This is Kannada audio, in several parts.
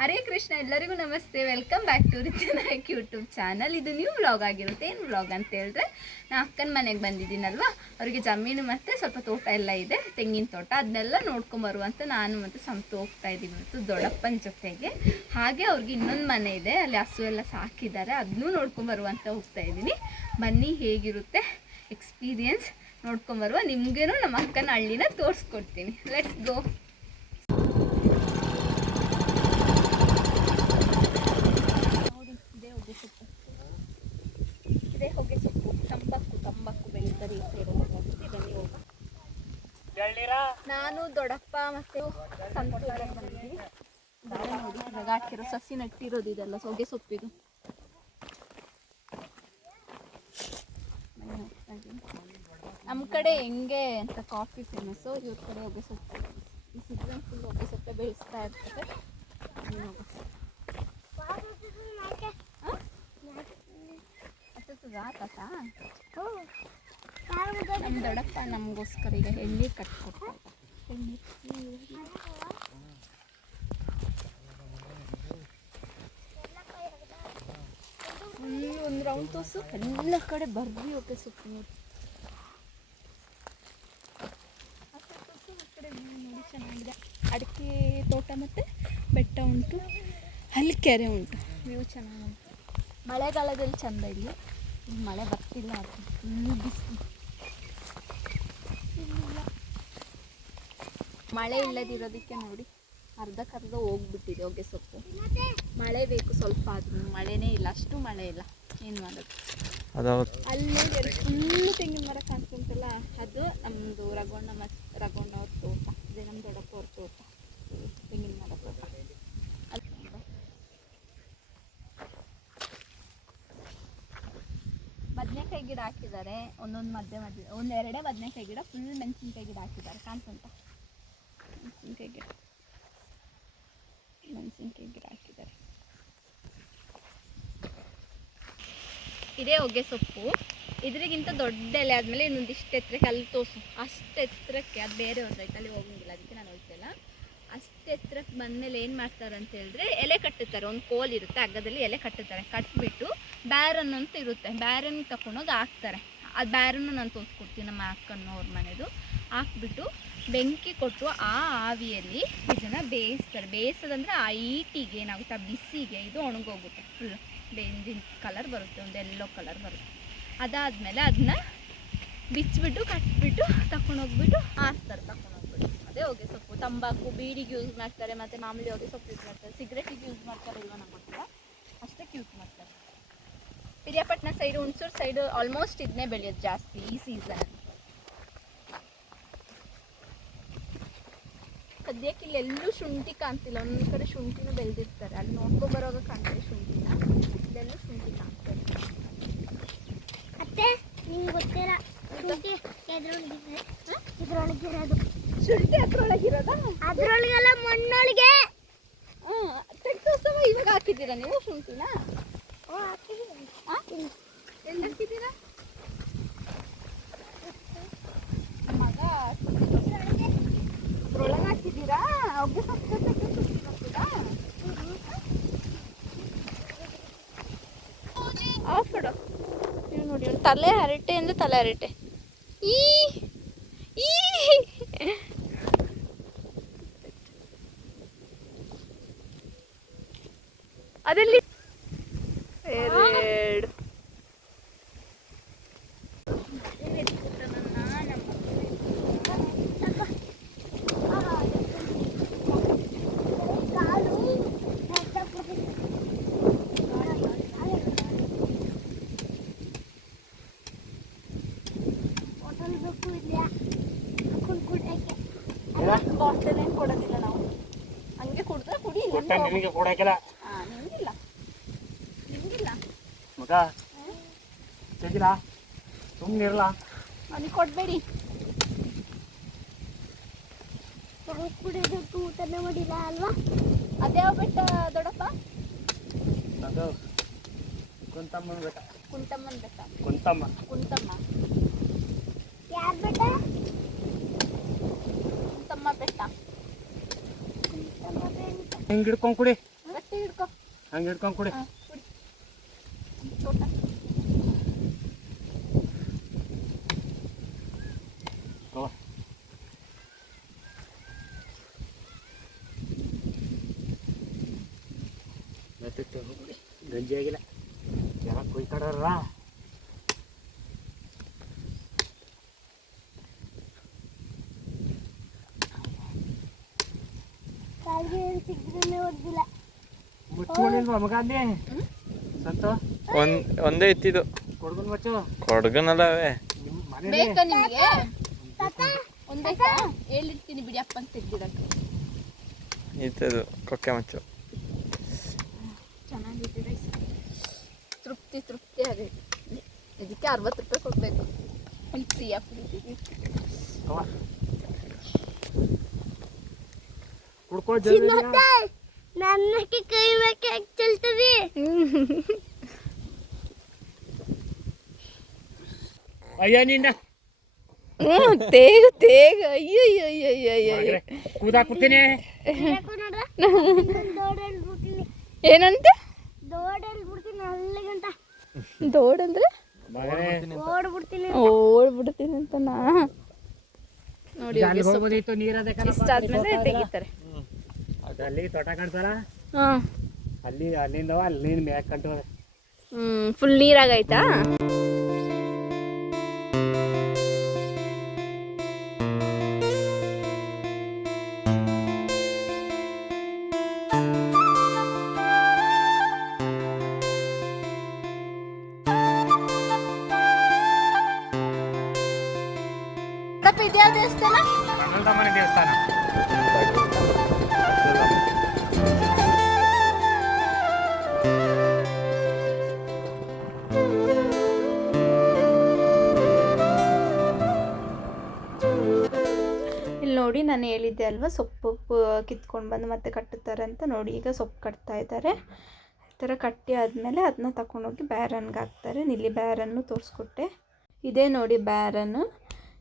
ಹರೇ ಕೃಷ್ಣ, ಎಲ್ಲರಿಗೂ ನಮಸ್ತೆ. Welcome back to Ritya Nayak YouTube channel. ಇದು ನ್ಯೂ ವ್ಲಾಗ್ ಆಗಿರುತ್ತೆ. ಏನು ವ್ಲಾಗ್ ಅಂತ ಹೇಳಿದ್ರೆ, ನಾನು ಅಕ್ಕನ ಮನೆಗೆ ಬಂದಿದ್ದೀನಲ್ವ, ಅವರಿಗೆ ಜಮೀನು ಮತ್ತು ಸ್ವಲ್ಪ ತೋಟ ಎಲ್ಲ ಇದೆ, ತೆಂಗಿನ ತೋಟ. ಅದನ್ನೆಲ್ಲ ನೋಡ್ಕೊಂಬರುವಂತ ನಾನು ಮತ್ತು ಸಂತು ಹೋಗ್ತಾ ಇದ್ದೀವಿ ಇವತ್ತು ದೊಡ್ಡಪ್ಪನ ಜೊತೆಗೆ. ಹಾಗೆ ಅವ್ರಿಗೆ ಇನ್ನೊಂದು ಮನೆ ಇದೆ, ಅಲ್ಲಿ ಹಸು ಎಲ್ಲ ಸಾಕಿದ್ದಾರೆ, ಅದನ್ನೂ ನೋಡ್ಕೊಂಬರುವಂತ ಹೋಗ್ತಾ ಇದ್ದೀನಿ. ಬನ್ನಿ, ಹೇಗಿರುತ್ತೆ ಎಕ್ಸ್ಪೀರಿಯನ್ಸ್ ನೋಡ್ಕೊಂಬರುವ. ನಿಮಗೇನು ನಮ್ಮ ಅಕ್ಕನ ಹಳ್ಳಿನ ತೋರಿಸ್ಕೊಡ್ತೀನಿ. Let's go. ಇದೇ ಹೊಗೆ ಸೊಪ್ಪು, ತಂಬಾಕು ಬೆಳೀತಾರೆ ಈ ಸೈಡಲ್ಲಿ ಜಾಸ್ತಿ. ಬನ್ನಿ ಹೋಗ. ನಾನು ದೊಡ್ಡಪ್ಪ ಮತ್ತು ಸಂತು ಬಂದಿದ್ದೀವಿ. ನೋಡಿ, ಇವಾಗ ಹಾಕಿರೋ ಸಸಿ ನಟ್ಟಿರೋದು ಇದೆಲ್ಲ ಹೊಗೆ ಸೊಪ್ಪಿದು. ನಮ್ಮ ಕಡೆ ಹೆಂಗೆ ಅಂತ ಕಾಫಿ ಫೇಮಸ್ಸು, ಇವ್ರ ಕಡೆ ಹೊಗೆ ಸೊಪ್ಪು. ಈ ಸೀಸನ್ ಫುಲ್ ಹೊಗೆ ಸೊಪ್ಪೆ ಬೆಳೆಸ್ತಾ ಇರ್ತದೆ. ನಮ್ಮ ದೊಡ್ಡಪ್ಪ ನಮಗೋಸ್ಕರ ಈಗ ಎಣ್ಣೆ ಕಟ್ಕೊಡ್ತಾರೆ. ಒಂದು ರೌಂಡ್ ತೋಸು, ಎಲ್ಲ ಕಡೆ ಬರ್ರಿ ಹೋಗಿ ಸೊಪ್ಪು ನೋಡಿ. ಕಡೆ ನೋಡಿ ಚೆನ್ನಾಗಿದೆ. ಅಡಿಕೆ ತೋಟ ಮತ್ತು ಬೆಟ್ಟ ಉಂಟು, ಅಲ್ಲಿ ಕೆರೆ ಉಂಟು, ವ್ಯೂ ಚೆನ್ನಾಗುಂಟು. ಮಳೆಗಾಲದಲ್ಲಿ ಚೆಂದ. ಇಲ್ಲಿ ಮಳೆ ಬರ್ತಿಲ್ಲ, ಅದು ಫುಲ್ಲು ಬಿಸಿಲು. ಮಳೆ ಇಲ್ಲದಿರೋದಕ್ಕೆ ನೋಡಿ ಅರ್ಧಕ್ಕರ್ಧ ಹೋಗ್ಬಿಟ್ಟಿದೆ ಹೊಗೆ ಸೊಪ್ಪು. ಮಳೆ ಬೇಕು ಸ್ವಲ್ಪ, ಆದ್ರೂ ಮಳೆನೇ ಇಲ್ಲ, ಅಷ್ಟು ಮಳೆ ಇಲ್ಲ. ಏನು ಮಾಡೋದು? ಅಲ್ಲಿ ನೋಡಿ ಫುಲ್ಲು ತೆಂಗಿನ ಮರ ಕಾಣ್ಕೊಂತಲ್ಲ, ಅದು ನಮ್ಮದು ರಘುಣ್ಣ ಅವ್ರ ತೋಟ. ಅದೇ ನಮ್ಮ ದೊಡ್ಡಪ್ಪ ಅವ್ರ ತೋಟ, ತೆಂಗಿನ ಮರ ತೋಟ. ಬದನೆಕಾಯಿ ಗಿಡ ಹಾಕಿದ್ದಾರೆ, ಒಂದೊಂದು ಮಧ್ಯೆ ಒಂದೆರಡೇ ಬದನೆಕಾಯಿ ಗಿಡ, ಫುಲ್ ಮೆಣಸಿನ್ಕಾಯಿ ಗಿಡ ಹಾಕಿದ್ದಾರೆ. ಕಾಣ್ತುಂಟ ಮೆಣಸಿನ್ಕಾಯಿ ಗಿಡ ಹಾಕಿದ್ದಾರೆ. ಇದೇ ಹೊಗೆ ಸೊಪ್ಪು. ಇದ್ರಿಗಿಂತ ದೊಡ್ಡ ಎಲೆ ಆದಮೇಲೆ ಇನ್ನೊಂದಿಷ್ಟು ಎತ್ತರಕ್ಕೆ ಅಲ್ಲಿ ತೋಸು, ಅಷ್ಟು ಎತ್ತರಕ್ಕೆ, ಅದು ಬೇರೆ ಹೊರದೈತೆ, ಅಲ್ಲಿ ಹೋಗಂಗಿಲ್ಲ, ಅದಕ್ಕೆ ನಾನು ಹೋಗ್ತಿಲ್ಲ. ಅಷ್ಟು ಎತ್ತರಕ್ಕೆ ಬಂದಮೇಲೆ ಏನು ಮಾಡ್ತಾರೆ ಅಂತ ಹೇಳಿದ್ರೆ, ಎಲೆ ಕಟ್ಟುತ್ತಾರೆ. ಒಂದು ಕೋಲ್ ಇರುತ್ತೆ, ಹಗ್ಗದಲ್ಲಿ ಎಲೆ ಕಟ್ಟುತ್ತಾರೆ. ಕಟ್ಬಿಟ್ಟು ಬ್ಯಾರನ್ ಅಂತ ಇರುತ್ತೆ, ಬ್ಯಾರನ್ ತಗೊಂಡೋಗಿ ಹಾಕ್ತಾರೆ. ಅದು ಬ್ಯಾರನ್ನು ನಾನು ತೋರಿಸ್ಕೊಡ್ತೀನಿ, ನಮ್ಮ ಅಕ್ಕನವ್ರ ಮನೆದು. ಹಾಕ್ಬಿಟ್ಟು ಬೆಂಕಿ ಕೊಟ್ಟು ಆ ಆವಿಯಲ್ಲಿ ಇದನ್ನು ಬೇಯಿಸ್ತಾರೆ. ಬೇಯಿಸೋದಂದರೆ ಆ ಈಟಿಗೆ ಏನಾಗುತ್ತೆ, ಆ ಬಿಸಿಗೆ ಇದು ಒಣಗೋಗುತ್ತೆ. ಫುಲ್ ಬೆಂದಿನ ಕಲರ್ ಬರುತ್ತೆ, ಒಂದು ಎಲ್ಲೋ ಕಲರ್ ಬರುತ್ತೆ. ಅದಾದಮೇಲೆ ಅದನ್ನ ಬಿಚ್ಚಿಬಿಟ್ಟು ಕಟ್ಬಿಟ್ಟು ತಗೊಂಡೋಗ್ಬಿಟ್ಟು ಹಾಕ್ತಾರೆ. ತಗೊಂಡೋಗ್ಬಿಟ್ಟು ಅದೇ ಹೊಗೆ ಸೊಪ್ಪು. ತಂಬಾಕು, ಬೀಡಿಗೆ ಯೂಸ್ ಮಾಡ್ತಾರೆ, ಮತ್ತು ಮಾಮೂಲಿ ಹೊಗೆ ಸೊಪ್ಪು ಯೂಸ್ ಮಾಡ್ತಾರೆ. ಸಿಗರೇಟಿಗೆ ಯೂಸ್ ಮಾಡ್ತಾರೆ ಇಲ್ವ ನಂಗೆ ಗೊತ್ತಿಲ್ಲ, ಅಷ್ಟಕ್ಕೆ ಯೂಸ್ ಮಾಡ್ತಾರೆ. Piriyapatna side, Hunsur side almost ಇದನ್ನೇ ಬೆಳೆಯೋದು ಜಾಸ್ತಿ ಈ ಸೀಸನಲ್ಲಿ. ಸದ್ಯಕ್ಕೆ ಇಲ್ಲಿ ಎಲ್ಲೂ ಶುಂಠಿ ಕಾಣ್ತಿಲ್ಲ. ಒಂದೊಂದು ಕಡೆ ಶುಂಠಿನೂ ಬೆಳೆದಿರ್ತಾರೆ, ಅಲ್ಲಿ ನೋಡ್ಕೊಂಬರೋವಾಗ ಕಾಣ್ತಾರೆ ಶುಂಠಿನ. ಇಲ್ಲೆಲ್ಲೂ ಶುಂಠಿ ಕಾಣ್ತಾರೆ. ಅತ್ತೆ, ನಿಂಗೆ ಗೊತ್ತಿಲ್ಲ ಶುಂಠಿ ಇದ್ರೊಳಗಿರೋದು. ಶುಂಠಿ ಅದ್ರೊಳಗಿರೋದಾ? ಅದ್ರೊಳಗೆಲ್ಲ ಮಣ್ಣೊಳಗೆ. ತೆಗ್ದೋಸವ ಇವಾಗ ಹಾಕಿದ್ದೀರಾ ನೀವು ಶುಂಠಿನ? ಎಲ್ಲಿ ಹಾಕಿದ್ದೀರಾ? ಮಗ ಅದ್ರೊಳಗೆ ಹಾಕಿದ್ದೀರಾ? ಒಬ್ಬ ಸಕ್ಕತ್ತಾಗಿ ಶುಂಠಿ ಬರ್ತದಾ? ಆಫ್ ಇಡು. ನೀವು ನೋಡಿ, ತಲೆ ಹರಟೆ ಅಂದರೆ ತಲೆ ಹರಟೆ. ಈ ಅದೆಲ್ಲಿ ಎರಡು ಬಾಟಲ್ ಏನು ಕೊಡೋದಿಲ್ಲ ನಾವು, ಹಂಗೆ ಕುಡಿದ್ರೆ ಕುಡಿ. ನಿಮಗೆ ಕೊಡೋಕಿಲ್ಲ. ನಿಮಗಿಲ್ಲ ಮಗ, ತೆಗಿಲ್ಲ, ಸುಮ್ಮನೆ ಇರಲ್ಲ. ಅವ್ನಿಗೆ ಕೊಡಬೇಡಿ. ಕುಡಿಯೋದಕ್ಕೂ ಊಟನೇ ಮಾಡಿಲ್ಲ ಅಲ್ವಾ? ಅದ್ಯಾವ ಬೆಟ್ಟ ದೊಡ್ಡಪ್ಪ? ಅದು ಕುಂತಮ್ಮನ ಬೆಟ್ಟ. ಕುಂತಮ್ಮನ ಬೆಟ್ಟ. ಕುಂತಮ್ಮ. ಯಾರ ಬೆಟ್ಟ? ಕುಂತಮ್ಮ ಬೆಟ್ಟ. ಹಿಂಗೆ ಹಿಡ್ಕೊಂಡು ಕುಡಿ. ಹಂಗೆ ಹಿಡ್ಕೊಂಡು ಕುಡಿ. ಕುಡಿ ಚೋಟ. ಗಂಜಿ ಆಗಿಲ್ಲ ಯಾರ ಕುಯ್ತಾಡ್ರ. ಕಾಲ್ಗೆ ಏನ್ ಸಿಕ್ಕಿದ್ರೆ ಹೊಡ್ದಿಲ್ಲ. ಮುಚ್ಕೊಂಡಿಲ್ವಾ ಮಗ ಅಲ್ಲಿ ಸಂತು? ಒಂದೇ ಇತ್ತಿದು ಕೊಡ್ಗೊಂಡು ಮಚ್ಚು ಕೊಡಗನಲ್ಲ ಅವೇ. ನಿಮ್ಮ ಮನೆ ಬೇಕಾ ನಿಮಗೆ? ಒಂದೇಕಾ ಹೇಳಿರ್ತೀನಿ ಬಿಡಿ ಅಪ್ಪನ ತೆಗ್ದಿರಕ್ಕೆ. ಇತ್ತದು ಕೊಕ್ಕೆ ಮಚ್ಚು. ಚೆನ್ನಾಗಿದೆ ರೈಸ್. ತೃಪ್ತಿ ಆಗೈತೆ. ಇದಕ್ಕೆ 60 ರೂಪಾಯಿ ಕೊಡಬೇಕು. ಒಂದು ಸಿಹಿಯ ಕುಡ್ಕೋ ನನ್ನಕ್ಕೆ ಕೈ ಬೇಕೆ ಚಲ್ತದೆ. ಅಯ್ಯ ನಿನ್ನ ತೇಗ ಅಯ್ಯೋ ಕೂದಾಕ್ಬಿಡ್ತೀನಿ. ಏನಂತೆ? ದೋಡಲ್ಬಿಡ್ತೀನಿ ಅಲ್ಲಿ ಗಂಟ. ದೋಡಂದ್ರೆ ಓಡ್ಬಿಡ್ತೀನಿ. ಓಡ್ಬಿಡ್ತೀನಿ ಅಂತನಾ? ನೋಡಿ ಅಲ್ಲಿ ಹೋಗ್ಬೋದಿತ್ತು ನೀರದೆ ಇಷ್ಟ ಆದ್ಮೇಲೆ ತೆಗಿತಾರೆ. ಅಲ್ಲಿ ತೋಟ ಕಾಣ್ತಾರ ಹಾಂ, ಅಲ್ಲಿಂದ ಅಲ್ಲಿ ಮ್ಯಾಕ್ ಕಂಡು ಫುಲ್ ನೀರಾಗೈತಾ? ಇದ್ಯಾವ ದೇವಸ್ಥಾನ? ಮನೆ ದೇವಸ್ಥಾನ. ಇಲ್ಲಿ ನೋಡಿ, ನಾನು ಹೇಳಿದ್ದೆ ಅಲ್ವಾ ಸೊಪ್ಪು ಕಿತ್ಕೊಂಡು ಬಂದು ಮತ್ತೆ ಕಟ್ಟುತ್ತಾರೆ ಅಂತ. ನೋಡಿ ಈಗ ಸೊಪ್ಪು ಕಟ್ತಾ ಇದ್ದಾರೆ. ಈ ಥರ ಕಟ್ಟಿ ಆದಮೇಲೆ ಅದನ್ನ ತಗೊಂಡೋಗಿ ಬ್ಯಾರನ್ಗೆ ಹಾಕ್ತಾರೆ. ಇಲ್ಲಿ ಬ್ಯಾರನ್ನು ತೋರಿಸ್ಕೊಟ್ಟೆ. ಇದೇ ನೋಡಿ ಬ್ಯಾರನ್ನು.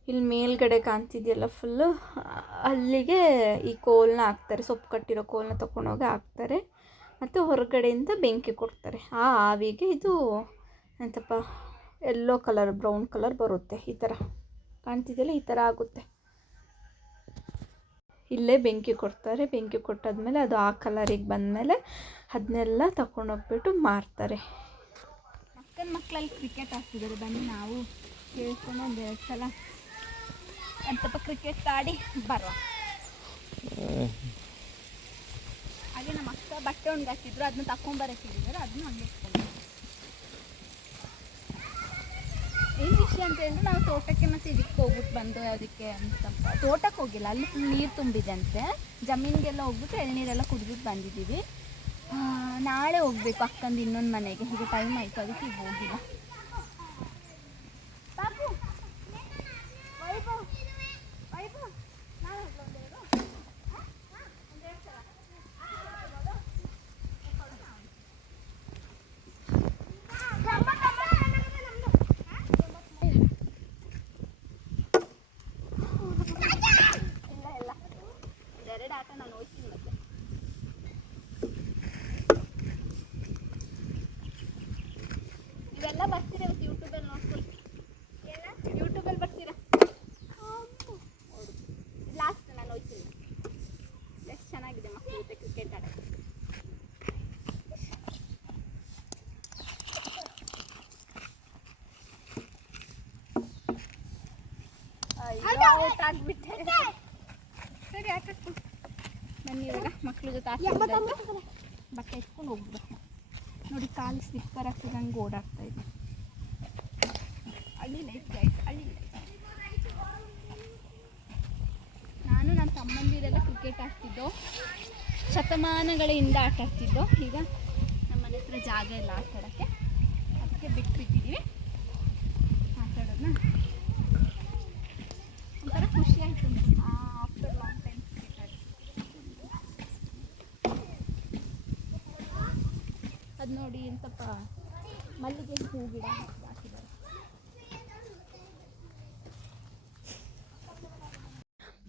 ಇಲ್ಲಿ ಮೇಲ್ಗಡೆ ಕಾಣ್ತಿದೆಯಲ್ಲ ಫುಲ್ಲು, ಅಲ್ಲಿಗೆ ಈ ಕೋಲನ್ನ ಹಾಕ್ತಾರೆ. ಸೊಪ್ಪು ಕಟ್ಟಿರೋ ಕೋಲನ್ನ ತಗೊಂಡೋಗಿ ಹಾಕ್ತಾರೆ. ಮತ್ತು ಹೊರಗಡೆಯಿಂದ ಬೆಂಕಿ ಕೊಡ್ತಾರೆ. ಆ ಆವಿಗೆ ಇದು ಎಂತಪ್ಪ ಯೆಲ್ಲೋ ಕಲರ್, ಬ್ರೌನ್ ಕಲರ್ ಬರುತ್ತೆ. ಈ ಥರ ಕಾಣ್ತಿದೆಯಲ್ಲ, ಈ ಥರ ಆಗುತ್ತೆ. ಇಲ್ಲೇ ಬೆಂಕಿ ಕೊಡ್ತಾರೆ. ಬೆಂಕಿ ಕೊಟ್ಟಾದ್ಮೇಲೆ ಅದು ಆ ಕಲರಿಗೆ ಬಂದಮೇಲೆ ಅದನ್ನೆಲ್ಲ ತಗೊಂಡೋಗ್ಬಿಟ್ಟು ಮಾರ್ತಾರೆ. ಮಕ್ಕಳಲ್ಲಿ ಕ್ರಿಕೆಟ್ ಆಡ್ತಿದ್ದಾರೆ. ಬನ್ನಿ ನಾವು ಕೇಳ್ಕೊಂಡು ಒಂದು 2 ಸಲ ಅಂತಪ್ಪ ಕ್ರಿಕೆಟ್ ಆಡಿ ಬರುವ. ಹಾಗೆ ನಮ್ಮ ಅಕ್ಕ ಬಟ್ಟೆ ಒಣಗಿ ಹಾಕಿದ್ರು, ಅದನ್ನ ತಗೊಂಬರಕ್ಕೆ ಹೇಳಿದ್ದಾರೆ. ಅದನ್ನ ಹಂಗೆ ಏನು ವಿಷಯ ಅಂತ ಹೇಳಿದ್ರೆ, ನಾವು ತೋಟಕ್ಕೆ ಮತ್ತು ಇದಕ್ಕೆ ಹೋಗ್ಬಿಟ್ಟು ಬಂದು ಅದಕ್ಕೆ ಅಂತಪ್ಪ ತೋಟಕ್ಕೆ ಹೋಗಿಲ್ಲ, ಅಲ್ಲಿ ಫುಲ್ ನೀರು ತುಂಬಿದೆ ಅಂತೆ. ಜಮೀನಿಗೆಲ್ಲ ಹೋಗ್ಬಿಟ್ಟು ಎಳ್ನೀರೆಲ್ಲ ಕುಡಿದ್ಬಿಟ್ಟು ಬಂದಿದ್ದೀವಿ. ನಾಳೆ ಹೋಗ್ಬೇಕು ಅಕ್ಕಂದು ಇನ್ನೊಂದು ಮನೆಗೆ. ಈಗ ಟೈಮ್ ಆಯಿತು, ಅದಕ್ಕೆ ಈಗ ಹೋಗಿಲ್ಲ. ಇವೆಲ್ಲ ಬರ್ತೀರಾ ಇವತ್ತು ಯೂಟ್ಯೂಬಲ್ಲಿ ನೋಡ್ಕೊಳ್ಳಿ. ಯೂಟ್ಯೂಬಲ್ಲಿ ಬರ್ತೀರಾ? ಲಾಸ್ಟ್ ನಾನು ಹೋಗ್ತೀನಿ. ಎಷ್ಟು ಚೆನ್ನಾಗಿದೆ ಮಕ್ಕಳು ಜೊತೆ ಕ್ರಿಕೆಟ್ ಆಡೋಕ್ಕೆ. ಔಟ್ ಆಗಿಬಿಟ್ಟೆ. ಸರಿ ಹಾಕಿ ಬನ್ನಿ, ಇವಾಗ ಮಕ್ಕಳ ಜೊತೆ ಬಟ್ಟೆ ಇಟ್ಕೊಂಡು ಹೋಗ್ಬೇಕು. ನೋಡಿ ಕಾಲು ಸ್ಲಿಪ್ಪರ್ ಹಾಕಿದಂಗೆ ಓಡಾಡ್ತಾ ಇದೆ. ಹಳ್ಳಿ ಲೈಫ್ ಗೈಸ್, ಹಳ್ಳಿ ಲೈಫ್. ನಾನು ನನ್ನ ತಮ್ಮಂದಿರೆಲ್ಲ ಕ್ರಿಕೆಟ್ ಆಡ್ತಿದ್ದೋ, ಶತಮಾನಗಳಿಂದ ಆಟ ಆಡ್ತಿದ್ದೋ. ಈಗ ನಮ್ಮ ಮನೆ ಹತ್ರ ಜಾಗ ಇಲ್ಲ ಆಟಾಡೋಕ್ಕೆ, ಅದಕ್ಕೆ ಬಿಟ್ಬಿಟ್ಟಿದ್ದೀವಿ ಆಟಾಡೋದನ್ನ. ಒಂಥರ ಖುಷಿ ಆಯಿತು ಆಫ್ಟರ್ ಲಾಂಗ್ ಟೈಮ್ ಕ್ರಿಕೆಟ್ ಆಡಿ. ಅದು ನೋಡಿ ಎಂತಪ್ಪ ಮಲ್ಲಿಗೆ ಹೂ ಗಿಡ ಹಾಕಿದ್ದಾರೆ.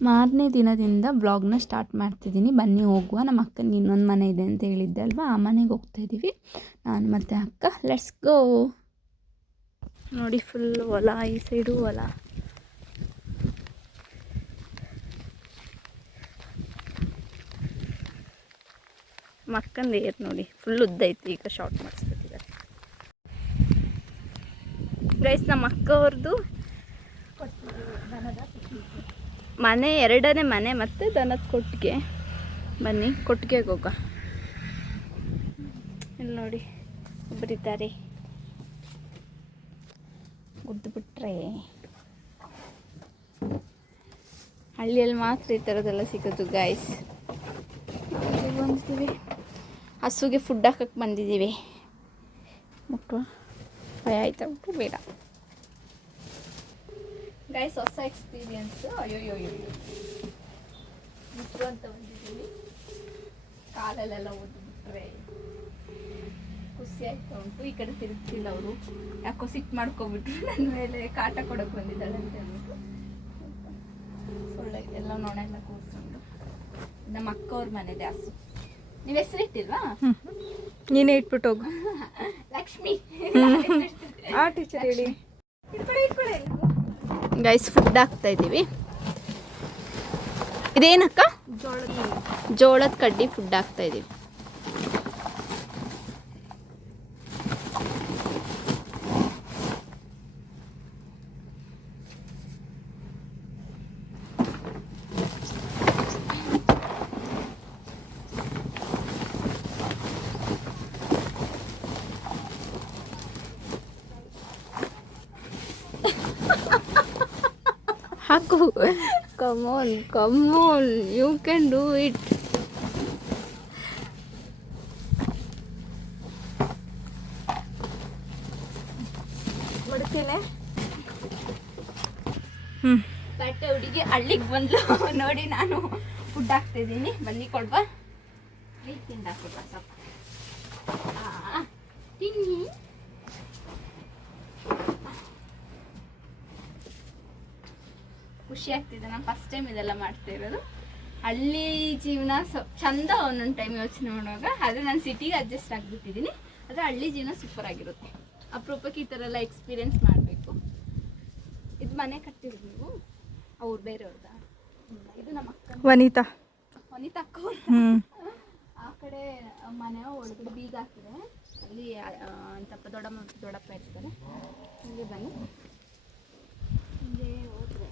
ಮಾರನೇ ದಿನದಿಂದ ಬ್ಲಾಗ್ನ ಸ್ಟಾರ್ಟ್ ಮಾಡ್ತಿದ್ದೀನಿ. ಬನ್ನಿ ಹೋಗುವ. ನಮ್ಮ ಅಕ್ಕನಿಗೆ ಇನ್ನೊಂದು ಮನೆ ಇದೆ ಅಂತ ಹೇಳಿದ್ದೆ ಅಲ್ವಾ, ಆ ಮನೆಗೆ ಹೋಗ್ತಾ ಇದ್ದೀವಿ ನಾನು ಮತ್ತು ಅಕ್ಕ. Let's go. ನೋಡಿ ಫುಲ್ ಹೊಲ, ಈ ಸೈಡು ಹೊಲ. ಮಕ್ಕಂದು ಏರ್ ನೋಡಿ ಫುಲ್ ಉದ್ದ ಐತಿ, ಈಗ ಶಾರ್ಟ್ ಮಾಡಿಸ್ಬಿಟ್ಟಿದ್ದಾರೆ ಗೈಸ್. ನಮ್ಮ ಅಕ್ಕ ಅವ್ರದ್ದು ಮನೆ, ಎರಡನೇ ಮನೆ ಮತ್ತು ದನದ ಕೊಟ್ಟಿಗೆ. ಬನ್ನಿ ಕೊಟ್ಟಿಗೆಗೆ ಹೋಗ. ಇಲ್ಲಿ ನೋಡಿ ಒಬ್ಬರಿದ್ದಾರೆ. ಬಿಟ್ರೆ ಹಳ್ಳಿಯಲ್ಲಿ ಮಾತ್ರ ಈ ಥರದ್ದೆಲ್ಲ ಸಿಗೋದು ಗೈಸ್. ಬಂದಿದ್ದೀವಿ, ಹಸುಗೆ ಫುಡ್ ಹಾಕಕ್ಕೆ ಬಂದಿದ್ದೀವಿ. ಮುಟ್ಟು ಭಯ ಆಯ್ತಾ ಬಿಟ್ಟು ಬೇಡ ಗೈಸ್. ಹೊಸ ಎಕ್ಸ್ಪೀರಿಯನ್ಸ್. ಅಯ್ಯೋ ಮುಟ್ಟು ಅಂತ ಬಂದಿದ್ದೀವಿ. ಕಾಲಲ್ಲೆಲ್ಲ ಓದ್ಬಿಟ್ರೆ ಖುಷಿ ಆಯ್ತಾ ಉಂಟು. ಈ ಕಡೆ ತಿರುಗ್ತಿಲ್ಲ ಅವರು, ಯಾಕೋ ಸಿಟ್ಟು ಮಾಡ್ಕೊಬಿಟ್ರು ನನ್ನ ಮೇಲೆ, ಕಾಟ ಕೊಡೋಕೆ ಬಂದಿದ್ದಾಳೆ ಅಂತ ಹೇಳ್ಬಿಟ್ಟು. ಸೊಳ್ಳೆ ಎಲ್ಲ ನೊಣ ಎಲ್ಲ ಕೂರ್ಸ್ಕೊಂಡು. ನಮ್ಮ ಅಕ್ಕ ಅವ್ರ ಮನೆದೆ ಹಸು. ನೀವು ಹೆಸರಿಟ್ಟಿಲ್ವಾ? ನೀನೇ ಇಟ್ಬಿಟ್ಟು ಹೋಗು. ಲಕ್ಷ್ಮಿ ಆ ಟೀಚರ್ ಹೇಳಿ. ಗೈಸ್ ಫುಡ್ ಹಾಕ್ತಾ ಇದ್ದೀವಿ. ಇದೇನಕ್ಕ? ಜೋಳದ ಕಡ್ಡಿ ಫುಡ್ ಹಾಕ್ತಾ ಇದ್ದೀವಿ. ಹಾಕು. Come on you can do it. ಮಡ್ತೇನೆ. ಬಟ್ ಹುಡುಗಿ ಹಳ್ಳಿಗೆ ಬಂದ್ಲು ನೋಡಿ. ನಾನು ಫುಡ್ ಹಾಕ್ತಾ ಇದ್ದೀನಿ. ಬನ್ನಿ ಕೊಡ್ವಾ? ತಿಂಡ ಹಾಕೊಡ್ವಾ ಸ್ವಲ್ಪ. ತಿನ್ನಿ. ಖುಷಿ ಆಗ್ತಿದೆ. ನಾನು ಫಸ್ಟ್ ಟೈಮ್ ಇದೆಲ್ಲ ಮಾಡ್ತಾ ಇರೋದು. ಹಳ್ಳಿ ಜೀವನ ಚಂದ ಒಂದೊಂದು ಟೈಮ್ ಯೋಚನೆ ಮಾಡುವಾಗ. ಆದರೆ ನಾನು ಸಿಟಿಗೆ ಅಡ್ಜಸ್ಟ್ ಆಗಿಬಿಟ್ಟಿದ್ದೀನಿ. ಆದರೆ ಹಳ್ಳಿ ಜೀವನ ಸೂಪರ್ ಆಗಿರುತ್ತೆ. ಅಪರೂಪಕ್ಕೆ ಈ ಥರ ಎಲ್ಲ ಎಕ್ಸ್ಪೀರಿಯೆನ್ಸ್ ಮಾಡಬೇಕು. ಇದು ಮನೆ ಕಟ್ಟಿರೋದು ನೀವು? ಅವ್ರು ಬೇರೆಯವ್ರದ್ದು? ಇದು ನಮ್ಮ ಅಕ್ಕ ವನಿತಾ ಅಕ್ಕ. ಆ ಕಡೆ ಮನೆ ಒಳಗಡೆ ಬೀಗ ಹಾಕಿದೆ. ಅಲ್ಲಿ ಅಂತಪ್ಪ ದೊಡ್ಡಪ್ಪ ಇರ್ತಾರೆ. ಹೀಗೆ ಬನ್ನಿ. ಹಿಂಗೆ ಹೋದ್ರೆ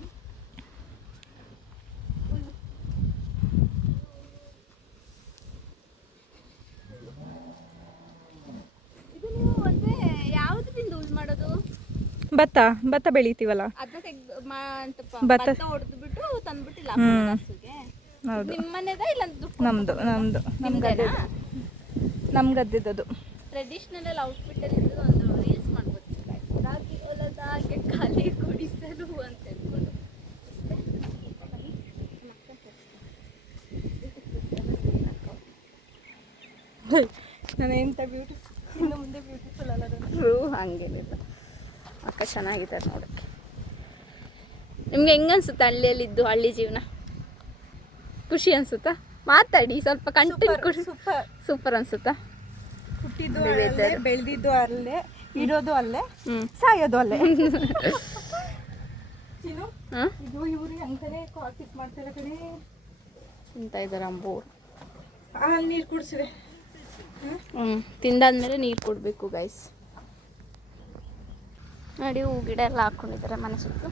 ಇದು ನೀವು ಅಂದರೆ ಯಾವುದರಿಂದ ಯೂಸ್ ಮಾಡೋದು? ಭತ್ತ ಬೆಳಿತೀವಲ್ಲ, ಅದನ್ನ ಅಂತಪ್ಪ ಭತ್ತ ಹೊಡೆದು ಬಿಟ್ಟು ತಂದ್ಬಿಟ್ಟು ಇಲ್ಲ ಹಸುಗೆ. ಹೌದು. ನಿಮ್ಮ ಮನೆದ ಇಲ್ಲ ನಮ್ದು ನಮ್ಮ ಗದ್ದೆದದು. ಟ್ರೆಡಿಷನಲ್ ಔಟ್ಫಿಟ್ಟಲ್ಲಿ ಇದ್ದು ಒಂದು ರೀಲ್ಸ್ ಮಾಡ್ಬೋದಿಲ್ಲ. ರಾಗಿ ಹೊಲದಾಗೆ ಖಾಲಿ ಗುಡಿಸಲು ಅಂತ ಹೇಳ್ಕೊಂಡು ನಾನು ಎಂತ ಬ್ಯೂಟಿ, ಇನ್ನು ಮುಂದೆ ಬ್ಯೂಟಿಫುಲ್ ಅಲ್ಲ. ಹಂಗೇನಿಲ್ಲ. ಅಕ್ಕ ಚೆನ್ನಾಗಿದ್ದಾರೆ ನೋಡೋಕ್ಕೆ. ನಿಮ್ಗೆ ಹೆಂಗೆ ಅನ್ಸುತ್ತೆ ಹಳ್ಳಿಯಲ್ಲಿದ್ದು? ಹಳ್ಳಿ ಜೀವನ ಖುಷಿ ಅನ್ಸುತ್ತಾ? ಮಾತಾಡಿ ಸ್ವಲ್ಪ. ಕಂಟೆಂಟ್ ಖುಷಿ. ಸೂಪರ್ ಅನ್ಸುತ್ತಾ? ಹುಟ್ಟಿದ್ದು ಅಲ್ಲೇ, ಬೆಳೆದಿದ್ದು ಅಲ್ಲೇ, ಇರೋದು ಅಲ್ಲೇ, ಸಾಯೋದು ಅಲ್ಲೇ. ಇದು ಇವ್ರಿಗೆ ಅಂತಾನೆ ಕಾಫಿ ಮಾಡ್ತಾರೆ ಕಡೆ ತಿಂತ ಇದ್ದಾರೆ ಅಂಬೋರು. ಅಲ್ಲಿ ನೀರು ಕುಡಿಸಿವೆ. ತಿಂದಾದ್ಮೇಲೆ ನೀರು ಕೊಡಬೇಕು ಗೈಸ್. ನೋಡಿ ಹೂ ಗಿಡ ಎಲ್ಲ ಹಾಕ್ಕೊಂಡಿದ್ದಾರೆ ಮನೆ ಸುತ್ತು.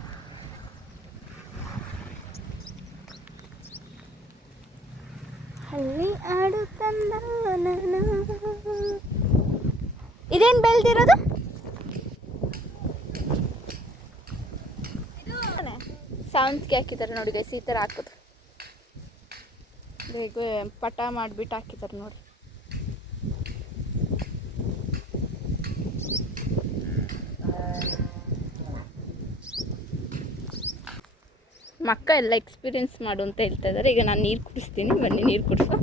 ಹಳ್ಳಿ ಆಡು ತಂದ. ಇದೇನು ಬೆಳೆದಿರೋದು? ಸಾವಂತಿಗೆ ಹಾಕಿದ್ದಾರೆ ನೋಡಿ ಗೈಸ್. ಈ ಥರ ಹಾಕೋದು ಬೇಗ ಪಟ ಮಾಡಿಬಿಟ್ಟು ಹಾಕಿದ್ದಾರೆ ನೋಡಿ. ಮಕ್ಕ ಎಲ್ಲ ಎಕ್ಸ್ಪೀರಿಯೆನ್ಸ್ ಮಾಡು ಅಂತ ಹೇಳ್ತಾ ಇದ್ದಾರೆ. ಈಗ ನಾನು ನೀರು ಕುಡಿಸ್ತೀನಿ. ಬನ್ನಿ ನೀರು ಕುಡಿಸು.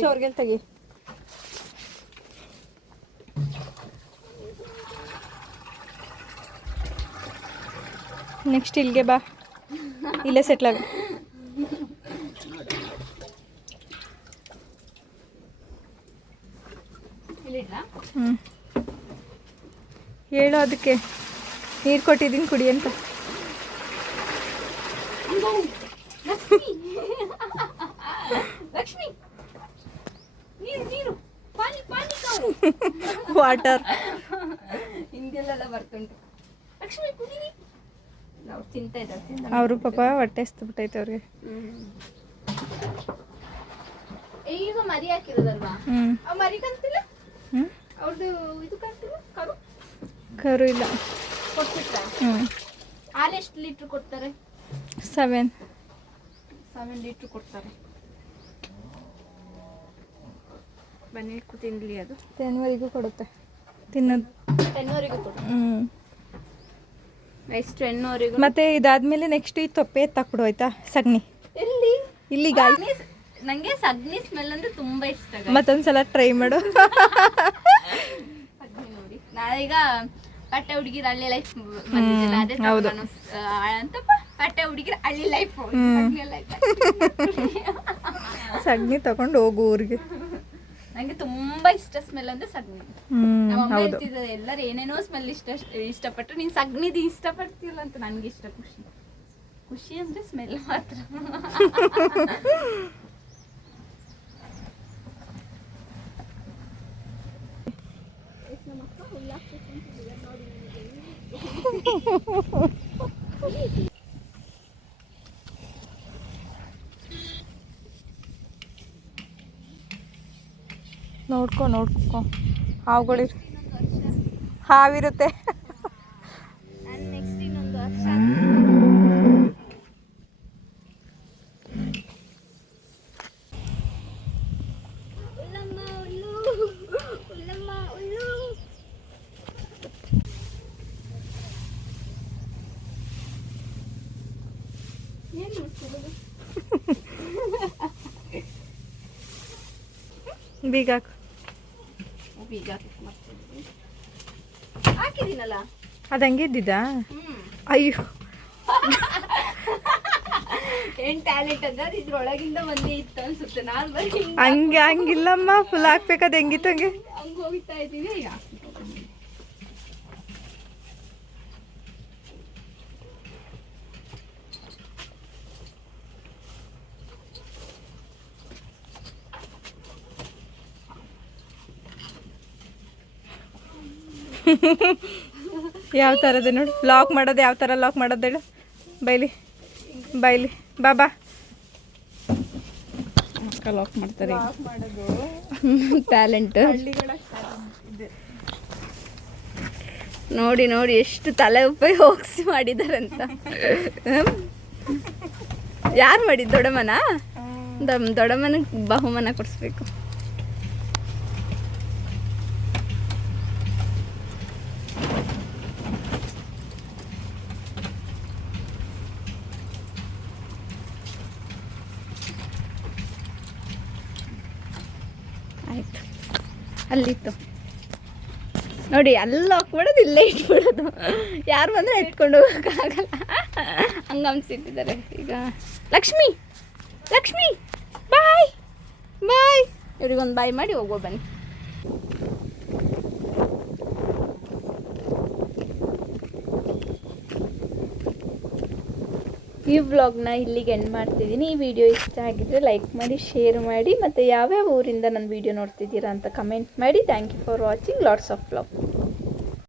ಚೋರ್ಗೆಲ್ ತೆಗಿ. ನೆಕ್ಸ್ಟ್ ಇಲ್ಲಿಗೆ ಬಾ, ಇಲ್ಲೇ ಸೆಟ್ಲ್ ಆಗ. ಹ್ಞೂ ಹೇಳು, ಅದಕ್ಕೆ ನೀರು ಕೊಟ್ಟಿದ್ದೀನಿ ಕುಡಿ ಅಂತ. ಲಕ್ಷ್ಮಿ ನೀರು ನೀರು ಪಾನಿ ಪಾನಿ ವಾಟರ್ ಹಿಂದೆಲ್ಲ ಬರ್ತುಂಟು. ಲಕ್ಷ್ಮಿ ಕುಡೀನಿ. ನಾವು ತಿಂತಾ ಇದ್ದಾರೆ ಅವರು ಪಾಪ ಹೊಟ್ಟೆ ಹಸ್ಬಿಟ್ಟೈತೆ ಅವ್ರಿಗೆ. ಈಗ ಮರಿ ಹಾಕಿರೋದಲ್ವಾ, ಹ್ಞೂ ಆ ಮರಿ ಕಂತಿಲ್ಲ, ಹ್ಞೂ ಅವ್ರದ್ದು ಇದು ಕಂತಿಲ್ಲ, ಕರು ಕರು ಇಲ್ಲ. ಕೊಡ್ತಿಟ್ಟ. ಹ್ಞೂ ಹಾಲು ಎಷ್ಟು ಲೀಟ್ರ್ ಕೊಡ್ತಾರೆ? 7 ಲೀಟ್ರ್ ಕೊಡ್ತಾರೆ. ಬನ್ನಿ ತಿನ್ಲಿ, ಅದು 10ವರೆಗೂ ಕೊಡುತ್ತೆ ತಿನ್ನೋದು. 10ವರೆಗೂ ಕೊಡು. ಹ್ಞೂ ಎಷ್ಟು 10ವರೆಗೂ? ಮತ್ತೆ ಇದಾದ್ಮೇಲೆ ನೆಕ್ಸ್ಟ್ ಈ ತೊಪ್ಪೆ ಎತ್ತಾಕ್ಬಿಡು ಆಯ್ತಾ, ಸಗಣಿ ಎಲ್ಲಿ ಇಲ್ಲಿಗ. ನಂಗೆ ಸಗಣಿ ಸ್ಮೆಲ್ ಅಂದ್ರೆ ತುಂಬಾ ಇಷ್ಟ. ಮತ್ತೊಂದ್ಸಲ ಟ್ರೈ ಮಾಡು. ಸಗಣಿ ನೋಡಿ, ನಾವೀಗ ಪಟ್ಟೆ ಹುಡುಗಿರ ಹಳ್ಳಿ ಲೈಫ್ ಬಂದಿದ್ದಲ್ಲ, ಅದೇ ಹೌದು. ಅಂತಪ್ಪ, ಪಟ್ಟೆ ಹುಡುಗಿರ ಹಳ್ಳಿ ಲೈಫ್. ಸಗಣಿ ತಗೊಂಡು ಹೋಗು ಊರಿಗೆ. ನಂಗೆ ತುಂಬಾ ಇಷ್ಟ ಸ್ಮೆಲ್ ಅಂದ್ರೆ ಸಗಣಿ. ನಮ್ಮ ಅಮ್ಮ ಹೇಳ್ತಿದ್ದಾರೆ, ಎಲ್ಲರೂ ಏನೇನೋ ಸ್ಮೆಲ್ ಇಷ್ಟಪಟ್ಟರು, ನೀನ್ ಸಗಣಿದು ಇಷ್ಟಪಡ್ತೀಯಲ್ಲ ಅಂತ. ನನ್ಗೆ ಇಷ್ಟ, ಖುಷಿ ಖುಷಿ ಅಂದ್ರೆ ಸ್ಮೆಲ್ ಮಾತ್ರ. ನೋಡ್ಕೊ ಹಾವುಗಳಿರು, ಹಾವಿರುತ್ತೆ. ನೆಕ್ಸ್ಟ್ ಇನ್ನೊಂದು ವರ್ಷ ಬೀಗ ಹಾಕು. ಬೀಗ ಹಾಕಿದ್ದೀನಲ್ಲ. ಅದು ಹಂಗೆ ಇದ್ದಿದ್ದಾ? ಅಯ್ಯೋ, ಏನ್ ಟ್ಯಾಲೆಂಟ್ ಅಂದ್ರೆ ಅದು ಇದ್ರೊಳಗಿಂದ ಒಂದೇ ಇತ್ತು ಅನ್ಸುತ್ತೆ. ನಾನು ಬರೀ ಹಂಗಿಲ್ಲಮ್ಮ, ಫುಲ್ ಹಾಕ್ಬೇಕಾದ ಹೆಂಗಿತ್ತು ಹಂಗೆ. ಹಂಗೆ ಹೋಗ್ತಾ ಇದ್ದೀನಿ. ಈಗ ಯಾವ ಥರದ್ದು ನೋಡಿ, ಲಾಕ್ ಮಾಡೋದು ಯಾವ ಥರ ಲಾಕ್ ಮಾಡೋದು ಹೇಳು. ಬೈಲಿ ಬಾಬಾ ಲಾಕ್ ಮಾಡ್ತಾರೆ. ಟ್ಯಾಲೆಂಟ್ ನೋಡಿ ನೋಡಿ ಎಷ್ಟು ತಲೆ ಉಪಯೋಗಿಸಿ ಮಾಡಿದಾರಂತ. ಯಾರು ಮಾಡಿದ್ದು? ದೊಡ್ಡಮ್ಮನ? ದೊಡ್ಡಮ್ಮನಿಗೆ ಬಹುಮಾನ ಕೊಡಿಸ್ಬೇಕು. ಆಯಿತು, ಅಲ್ಲಿತ್ತು ನೋಡಿ. ಅಲ್ಲಿ ಹಾಕ್ಬಿಡೋದು, ಇಲ್ಲೇ ಇಟ್ಬಿಡೋದು. ಯಾರು ಬಂದರೆ ಇಟ್ಕೊಂಡು ಹೋಗೋಕ್ಕಾಗಲ್ಲ, ಹಂಗೆ ಅನ್ಸಿಟ್ಟಿದ್ದಾರೆ. ಈಗ ಲಕ್ಷ್ಮಿ ಬಾಯ್ ಇವ್ರಿಗೊಂದು ಬಾಯ್ ಮಾಡಿ ಹೋಗೋ ಬನ್ನಿ. ಈ ವ್ಲಾಗ್ನ ಇಲ್ಲಿಗೆ ಎಂಡ್ ಮಾಡ್ತಿದ್ದೀನಿ. ಈ ವಿಡಿಯೋ ಇಷ್ಟ ಆಗಿದ್ದರೆ ಲೈಕ್ ಮಾಡಿ, ಶೇರ್ ಮಾಡಿ, ಮತ್ತು ಯಾವ್ಯಾವ ಊರಿಂದ ನನ್ನ ವಿಡಿಯೋ ನೋಡ್ತಿದ್ದೀರಾ ಅಂತ ಕಮೆಂಟ್ ಮಾಡಿ. Thank you for watching. Lots of vlog.